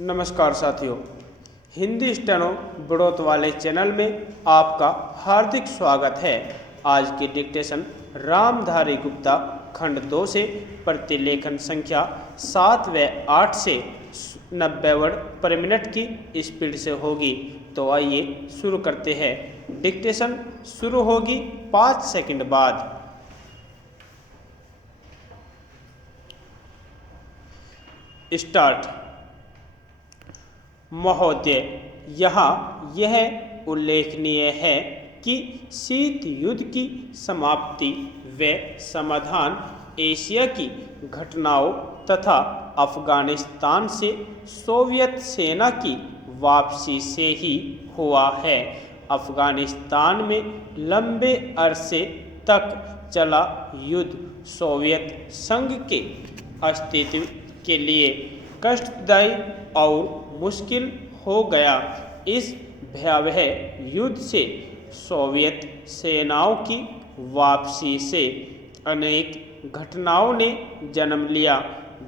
नमस्कार साथियों, हिंदी स्टेनो बढ़ोत वाले चैनल में आपका हार्दिक स्वागत है। आज की डिक्टेशन रामधारी गुप्ता खंड 2 से प्रतिलेखन संख्या 7 व 8 से 90 वर्ड पर मिनट की स्पीड से होगी। तो आइए शुरू करते हैं। डिक्टेशन शुरू होगी 5 सेकंड बाद। स्टार्ट। महोदय, यहाँ यह उल्लेखनीय है कि शीत युद्ध की समाप्ति व समाधान एशिया की घटनाओं तथा अफगानिस्तान से सोवियत सेना की वापसी से ही हुआ है। अफगानिस्तान में लंबे अरसे तक चला युद्ध सोवियत संघ के अस्तित्व के लिए कष्टदायी और मुश्किल हो गया। इस भयावह युद्ध से सोवियत सेनाओं की वापसी से अनेक घटनाओं ने जन्म लिया,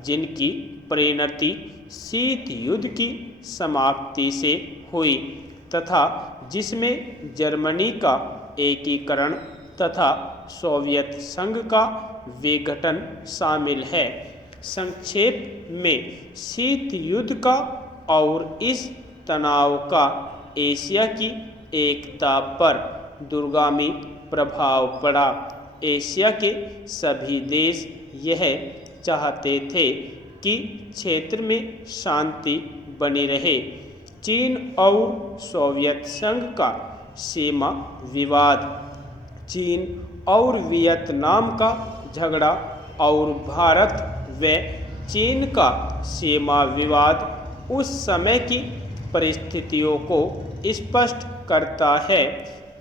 जिनकी परिणति शीत युद्ध की समाप्ति से हुई तथा जिसमें जर्मनी का एकीकरण तथा सोवियत संघ का विघटन शामिल है। संक्षेप में, शीत युद्ध का और इस तनाव का एशिया की एकता पर दूरगामी प्रभाव पड़ा। एशिया के सभी देश यह चाहते थे कि क्षेत्र में शांति बनी रहे। चीन और सोवियत संघ का सीमा विवाद, चीन और वियतनाम का झगड़ा और भारत व चीन का सीमा विवाद उस समय की परिस्थितियों को स्पष्ट करता है।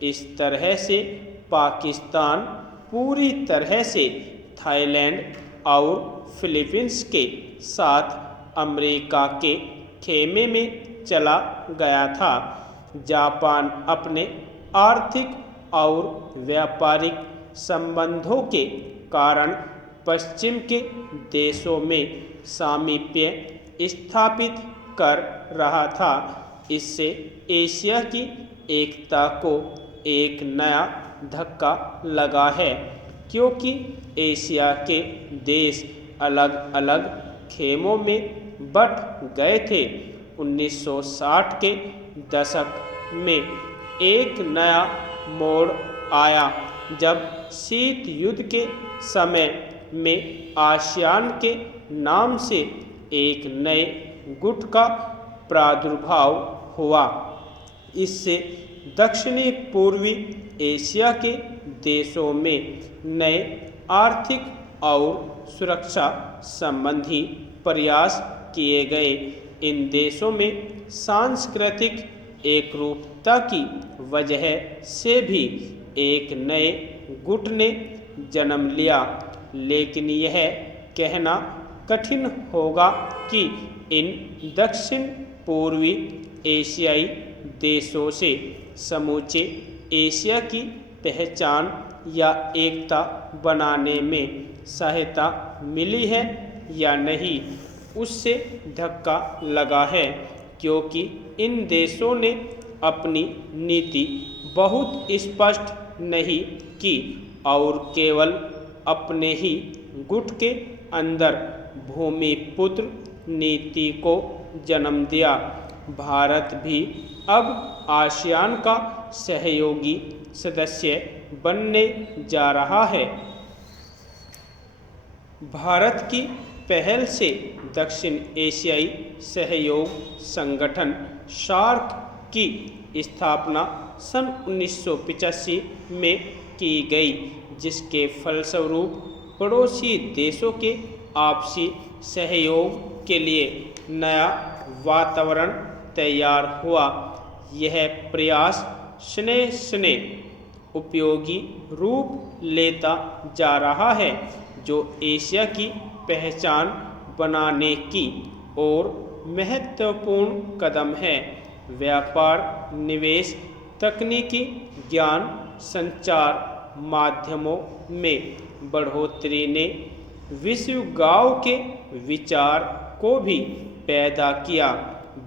इस तरह से पाकिस्तान पूरी तरह से थाईलैंड और फिलीपींस के साथ अमेरिका के खेमे में चला गया था। जापान अपने आर्थिक और व्यापारिक संबंधों के कारण पश्चिम के देशों में सामीप्य स्थापित कर रहा था। इससे एशिया की एकता को एक नया धक्का लगा है, क्योंकि एशिया के देश अलग अलग खेमों में बंट गए थे। 1960 के दशक में एक नया मोड़ आया, जब शीत युद्ध के समय में आसियान के नाम से एक नए गुट का प्रादुर्भाव हुआ। इससे दक्षिणी पूर्वी एशिया के देशों में नए आर्थिक और सुरक्षा संबंधी प्रयास किए गए। इन देशों में सांस्कृतिक एकरूपता की वजह से भी एक नए गुट ने जन्म लिया, लेकिन यह कहना कठिन होगा कि इन दक्षिण पूर्वी एशियाई देशों से समूचे एशिया की पहचान या एकता बनाने में सहायता मिली है या नहीं, उससे धक्का लगा है, क्योंकि इन देशों ने अपनी नीति बहुत स्पष्ट नहीं की और केवल अपने ही गुट के अंदर भूमिपुत्र नीति को जन्म दिया। भारत भी अब आसियान का सहयोगी सदस्य बनने जा रहा है। भारत की पहल से दक्षिण एशियाई सहयोग संगठन सार्क की स्थापना सन 1985 में की गई, जिसके फलस्वरूप पड़ोसी देशों के आपसी सहयोग के लिए नया वातावरण तैयार हुआ। यह प्रयास स्नेह उपयोगी रूप लेता जा रहा है, जो एशिया की पहचान बनाने की ओर महत्वपूर्ण कदम है। व्यापार, निवेश, तकनीकी ज्ञान, संचार माध्यमों में बढ़ोतरी ने विश्व गांव के विचार को भी पैदा किया।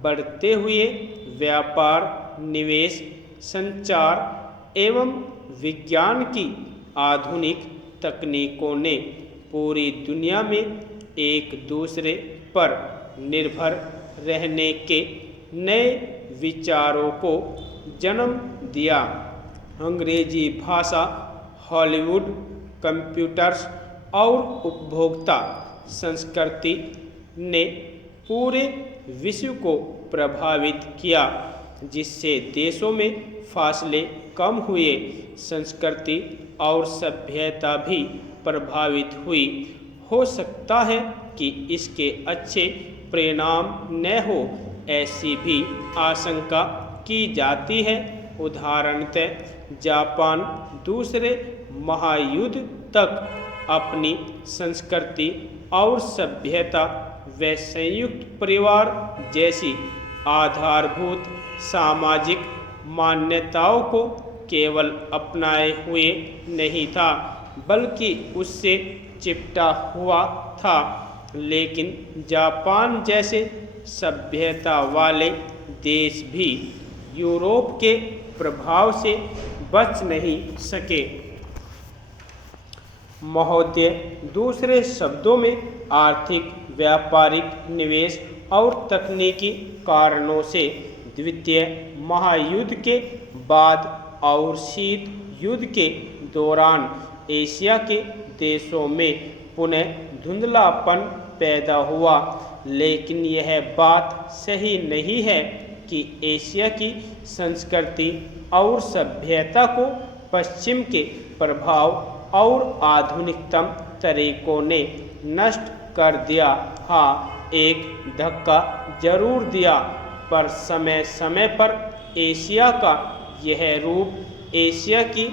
बढ़ते हुए व्यापार, निवेश, संचार एवं विज्ञान की आधुनिक तकनीकों ने पूरी दुनिया में एक दूसरे पर निर्भर रहने के नए विचारों को जन्म दिया। अंग्रेजी भाषा, हॉलीवुड, कंप्यूटर्स और उपभोक्ता संस्कृति ने पूरे विश्व को प्रभावित किया, जिससे देशों में फासले कम हुए, संस्कृति और सभ्यता भी प्रभावित हुई। हो सकता है कि इसके अच्छे परिणाम न हो, ऐसी भी आशंका की जाती है। उदाहरणतः जापान दूसरे महायुद्ध तक अपनी संस्कृति और सभ्यता व संयुक्त परिवार जैसी आधारभूत सामाजिक मान्यताओं को केवल अपनाए हुए नहीं था, बल्कि उससे चिपटा हुआ था। लेकिन जापान जैसे सभ्यता वाले देश भी यूरोप के प्रभाव से बच नहीं सके। महोदय, दूसरे शब्दों में आर्थिक, व्यापारिक, निवेश और तकनीकी कारणों से द्वितीय महायुद्ध के बाद और शीत युद्ध के दौरान एशिया के देशों में पुनः धुंधलापन पैदा हुआ। लेकिन यह बात सही नहीं है कि एशिया की संस्कृति और सभ्यता को पश्चिम के प्रभाव और आधुनिकतम तरीकों ने नष्ट कर दिया। हाँ, एक धक्का जरूर दिया, पर समय समय पर एशिया का यह रूप, एशिया की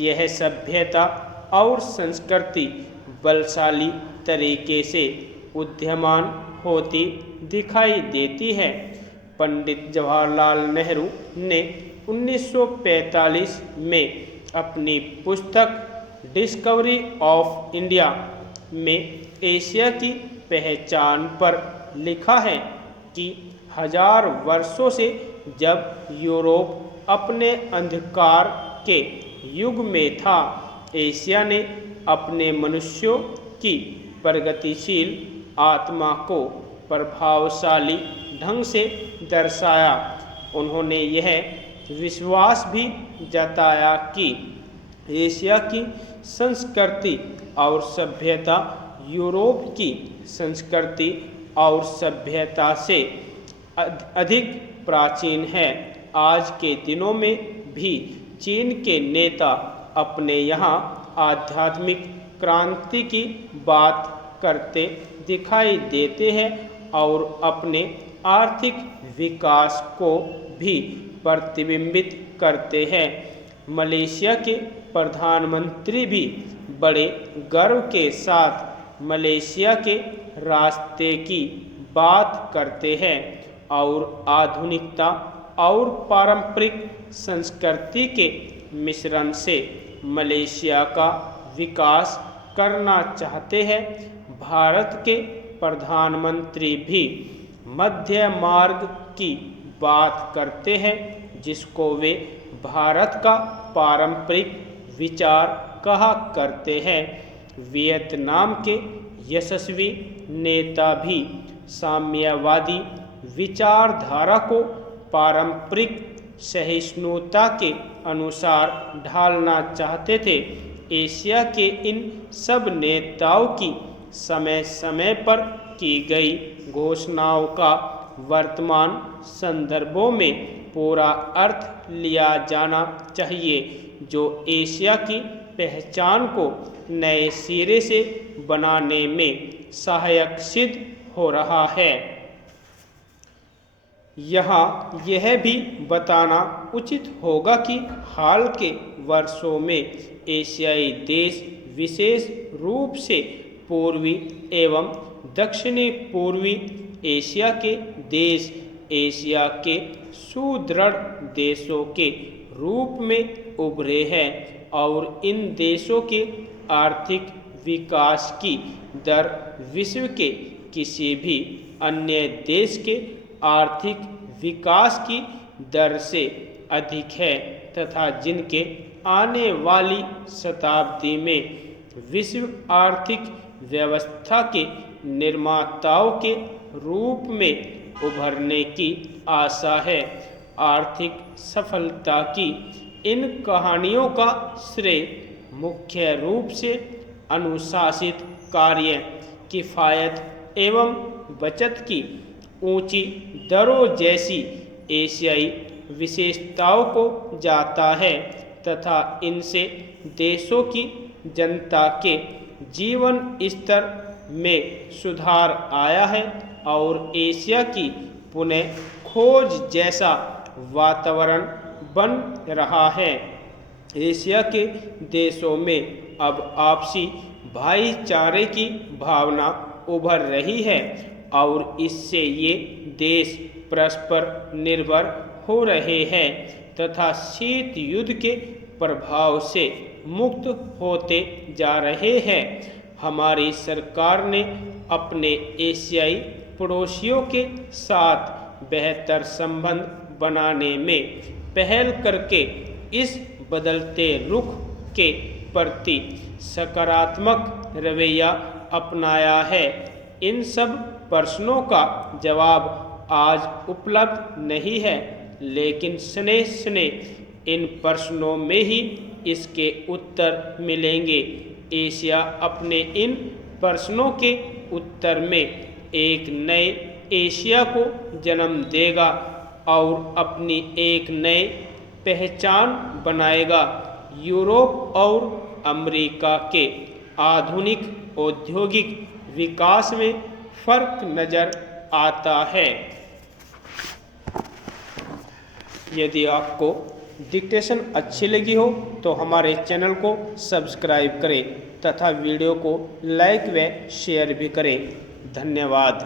यह सभ्यता और संस्कृति बलशाली तरीके से उद्यमान होती दिखाई देती है। पंडित जवाहरलाल नेहरू ने 1945 में अपनी पुस्तक डिस्कवरी ऑफ इंडिया में एशिया की पहचान पर लिखा है कि 1000 वर्षों से जब यूरोप अपने अंधकार के युग में था, एशिया ने अपने मनुष्यों की प्रगतिशील आत्मा को प्रभावशाली ढंग से दर्शाया। उन्होंने यह विश्वास भी जताया कि एशिया की संस्कृति और सभ्यता यूरोप की संस्कृति और सभ्यता से अधिक प्राचीन है। आज के दिनों में भी चीन के नेता अपने यहाँ आध्यात्मिक क्रांति की बात करते दिखाई देते हैं और अपने आर्थिक विकास को भी प्रतिबिंबित करते हैं। मलेशिया के प्रधानमंत्री भी बड़े गर्व के साथ मलेशिया के रास्ते की बात करते हैं और आधुनिकता और पारंपरिक संस्कृति के मिश्रण से मलेशिया का विकास करना चाहते हैं। भारत के प्रधानमंत्री भी मध्य मार्ग की बात करते हैं, जिसको वे भारत का पारंपरिक विचार कहा करते हैं। वियतनाम के यशस्वी नेता भी साम्यवादी विचारधारा को पारंपरिक सहिष्णुता के अनुसार ढालना चाहते थे। एशिया के इन सब नेताओं की समय समय पर की गई घोषणाओं का वर्तमान संदर्भों में पूरा अर्थ लिया जाना चाहिए, जो एशिया की पहचान को नए सिरे से बनाने में सहायक सिद्ध हो रहा है। यहाँ यह भी बताना उचित होगा कि हाल के वर्षों में एशियाई देश, विशेष रूप से पूर्वी एवं दक्षिणी पूर्वी एशिया के देश, एशिया के सुदृढ़ देशों के रूप में उभरे हैं और इन देशों के आर्थिक विकास की दर विश्व के किसी भी अन्य देश के आर्थिक विकास की दर से अधिक है तथा जिनके आने वाली शताब्दी में विश्व आर्थिक व्यवस्था के निर्माताओं के रूप में उभरने की आशा है। आर्थिक सफलता की इन कहानियों का श्रेय मुख्य रूप से अनुशासित कार्य, किफ़ायत एवं बचत की ऊंची दरों जैसी एशियाई विशेषताओं को जाता है तथा इनसे देशों की जनता के जीवन स्तर में सुधार आया है और एशिया की पुनः खोज जैसा वातावरण बन रहा है। एशिया के देशों में अब आपसी भाईचारे की भावना उभर रही है और इससे ये देश परस्पर निर्भर हो रहे हैं तथा शीत युद्ध के प्रभाव से मुक्त होते जा रहे हैं। हमारी सरकार ने अपने एशियाई पड़ोसियों के साथ बेहतर संबंध बनाने में पहल करके इस बदलते रुख के प्रति सकारात्मक रवैया अपनाया है। इन सब प्रश्नों का जवाब आज उपलब्ध नहीं है, लेकिन स्नेह स्नेह इन प्रश्नों में ही इसके उत्तर मिलेंगे। एशिया अपने इन प्रश्नों के उत्तर में एक नए एशिया को जन्म देगा और अपनी एक नई पहचान बनाएगा। यूरोप और अमेरिका के आधुनिक औद्योगिक विकास में फर्क नज़र आता है। यदि आपको डिक्टेशन अच्छी लगी हो तो हमारे चैनल को सब्सक्राइब करें तथा वीडियो को लाइक व शेयर भी करें। धन्यवाद।